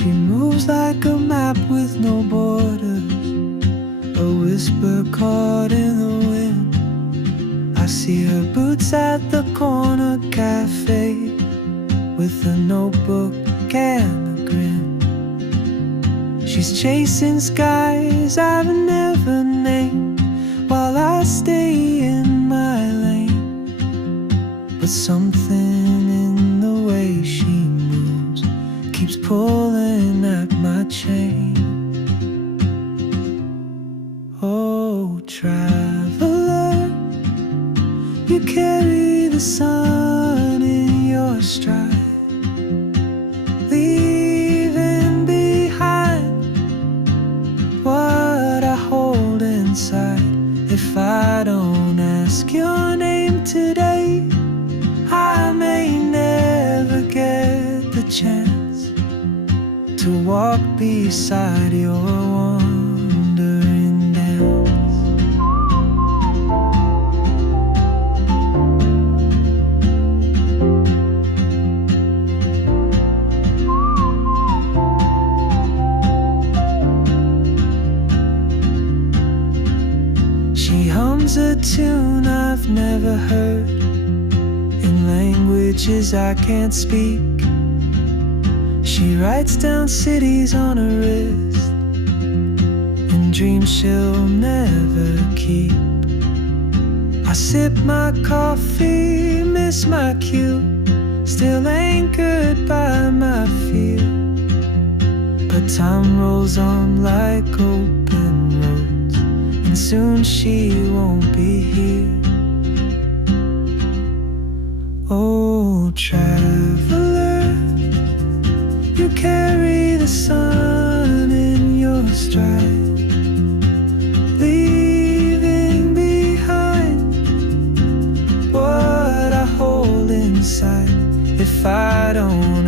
She moves like a map with no borders, a whisper caught in the wind. I see her boots at the corner cafe, with a notebook and a grin. She's chasing skies I've never named, while I stay in my lane. But something in the way she moves keeps pulling at my chain. Oh, traveler, you carry the sun in your stride, leaving behind what I hold inside. If I don't ask your name today, I may never get the chance to walk beside your wandering dance. She hums a tune I've never heard, in languages I can't speak. She writes down cities on her wrist, and dreams she'll never keep. I sip my coffee, miss my cue, still anchored by my fear. But time rolls on like open roads, and soon she won't be here. Oh, traveler, you carry the sun in your stride, leaving behind what I hold inside. If I don't